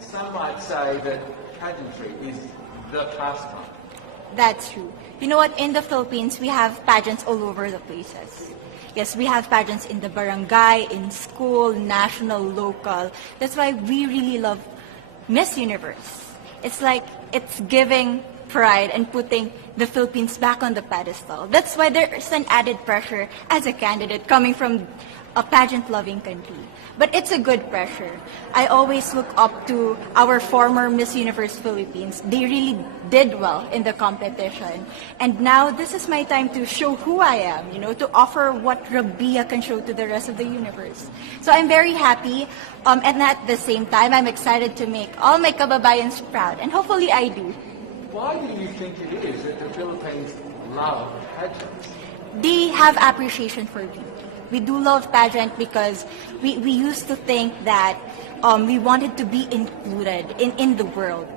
some might say that pageantry is the pastime. That's true. You know what? In the Philippines, we have pageants all over the places. Yes, we have pageants in the barangay, in school, national, local. That's why we really love Miss Universe. It's like it's giving pride and putting the Philippines back on the pedestal. That's why there's an added pressure as a candidate coming from a pageant-loving country. But it's a good pressure. I always look up to our former Miss Universe Philippines. They really did well in the competition. And now this is my time to show who I am, to offer what Rabiya can show to the rest of the universe. So I'm very happy, and at the same time, I'm excited to make all my kababayans proud, and hopefully I do. Why do you think it is that the Philippines love pageants? They have appreciation for beauty. We do love pageant because we used to think that we wanted to be included in the world,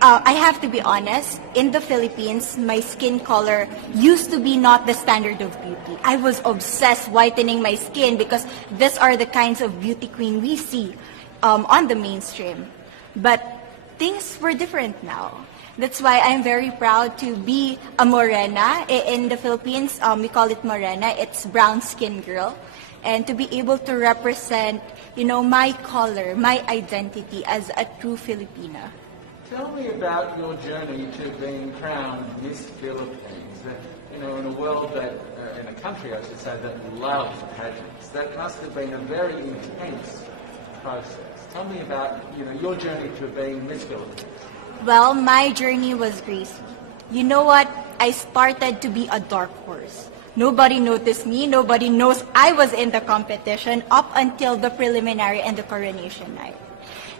I have to be honest, in the Philippines, my skin color used to be not the standard of beauty. I was obsessed whitening my skin because these are the kinds of beauty queen we see on the mainstream. But things were different now. That's why I'm very proud to be a morena. In the Philippines, we call it morena. It's brown skin girl. And to be able to represent, my color, my identity as a true Filipina. Tell me about your journey to being crowned Miss Philippines. In a world that, in a country, I should say, that loves pageants. That must have been a very intense process. Tell me about, your journey to being Miss Philippines. Well, my journey was crazy. You know what? I started to be a dark horse. Nobody noticed me. Nobody knows I was in the competition up until the preliminary and the coronation night.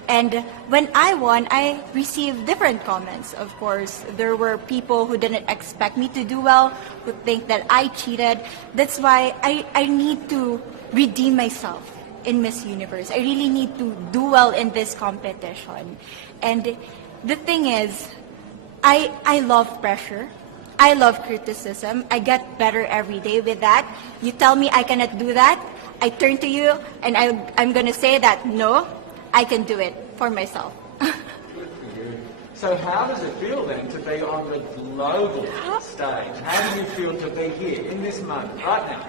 And when I won, I received different comments. Of course, there were people who didn't expect me to do well, who think that I cheated. That's why I need to redeem myself in Miss Universe. I really need to do well in this competition. And the thing is, I love pressure. I love criticism. I get better every day with that. You tell me I cannot do that, I turn to you and I'm going to say that, no, I can do it for myself. Good for you. So how does it feel then to be on the global stage? How do you feel to be here in this moment, right now?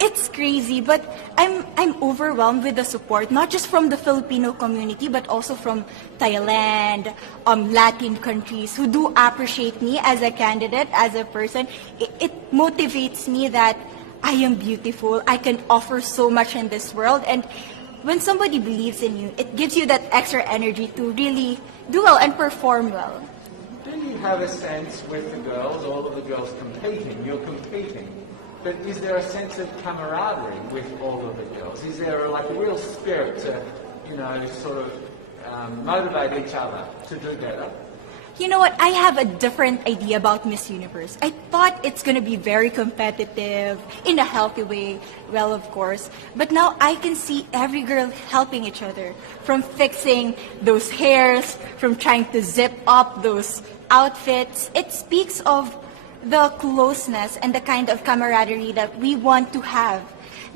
It's crazy, but I'm overwhelmed with the support, not just from the Filipino community, but also from Thailand, Latin countries who do appreciate me as a candidate, as a person. It motivates me that I am beautiful. I can offer so much in this world. And when somebody believes in you, it gives you that extra energy to really do well and perform well. Do you have a sense with the girls, all of the girls competing, you're competing, but is there a sense of camaraderie with all of the girls? Is there a real spirit to, sort of motivate each other to do better? You know what? I have a different idea about Miss Universe. I thought it's going to be very competitive, in a healthy way, well, of course. But now I can see every girl helping each other, from fixing those hairs, from trying to zip up those outfits. It speaks of the closeness and the kind of camaraderie that we want to have.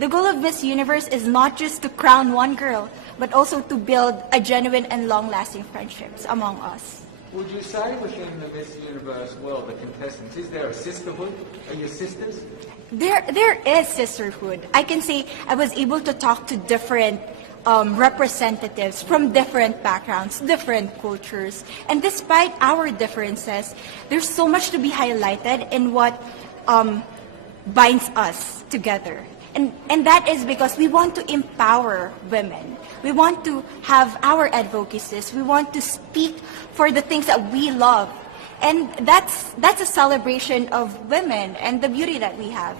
The goal of Miss Universe is not just to crown one girl, but also to build a genuine and long-lasting friendships among us. Would you say within the Miss Universe world, the contestants, is there a sisterhood? Are you sisters? There is sisterhood. I can say I was able to talk to different representatives from different backgrounds, different cultures. And despite our differences, there's so much to be highlighted in what binds us together. And that is because we want to empower women. We want to have our advocacies. We want to speak for the things that we love. And that's a celebration of women and the beauty that we have.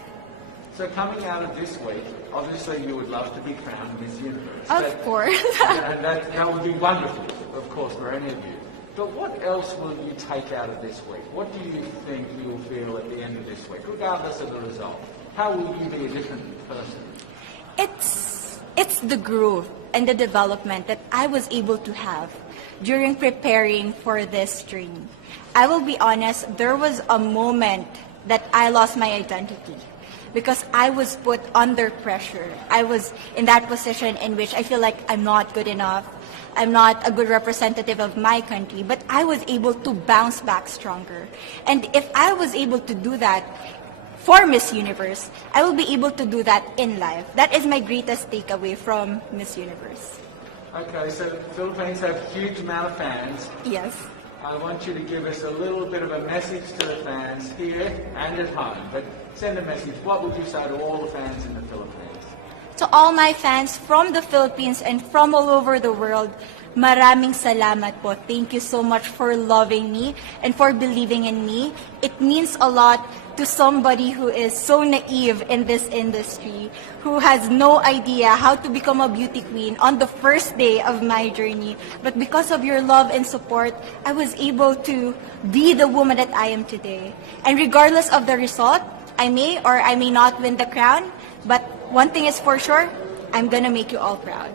So coming out of this week, obviously you would love to be crowned Miss Universe. Of course. And that would be wonderful, of course, for any of you. But what else will you take out of this week? What do you think you will feel at the end of this week, regardless of the result? How will you be a different person? It's the growth and the development that I was able to have during preparing for this training. I will be honest, there was a moment that I lost my identity. because I was put under pressure. I was in that position in which I feel like I'm not good enough. I'm not a good representative of my country, but I was able to bounce back stronger. And if I was able to do that for Miss Universe, I will be able to do that in life. That is my greatest takeaway from Miss Universe. Okay, so the Philippines have a huge amount of fans. Yes. I want you to give us a little bit of a message to the fans here and at home. But send a message. What would you say to all the fans in the Philippines? To all my fans from the Philippines and from all over the world, maraming salamat po. Thank you so much for loving me and for believing in me. It means a lot to somebody who is so naive in this industry, who has no idea how to become a beauty queen on the first day of my journey. But because of your love and support, I was able to be the woman that I am today. And regardless of the result, I may or I may not win the crown, but one thing is for sure, I'm gonna make you all proud.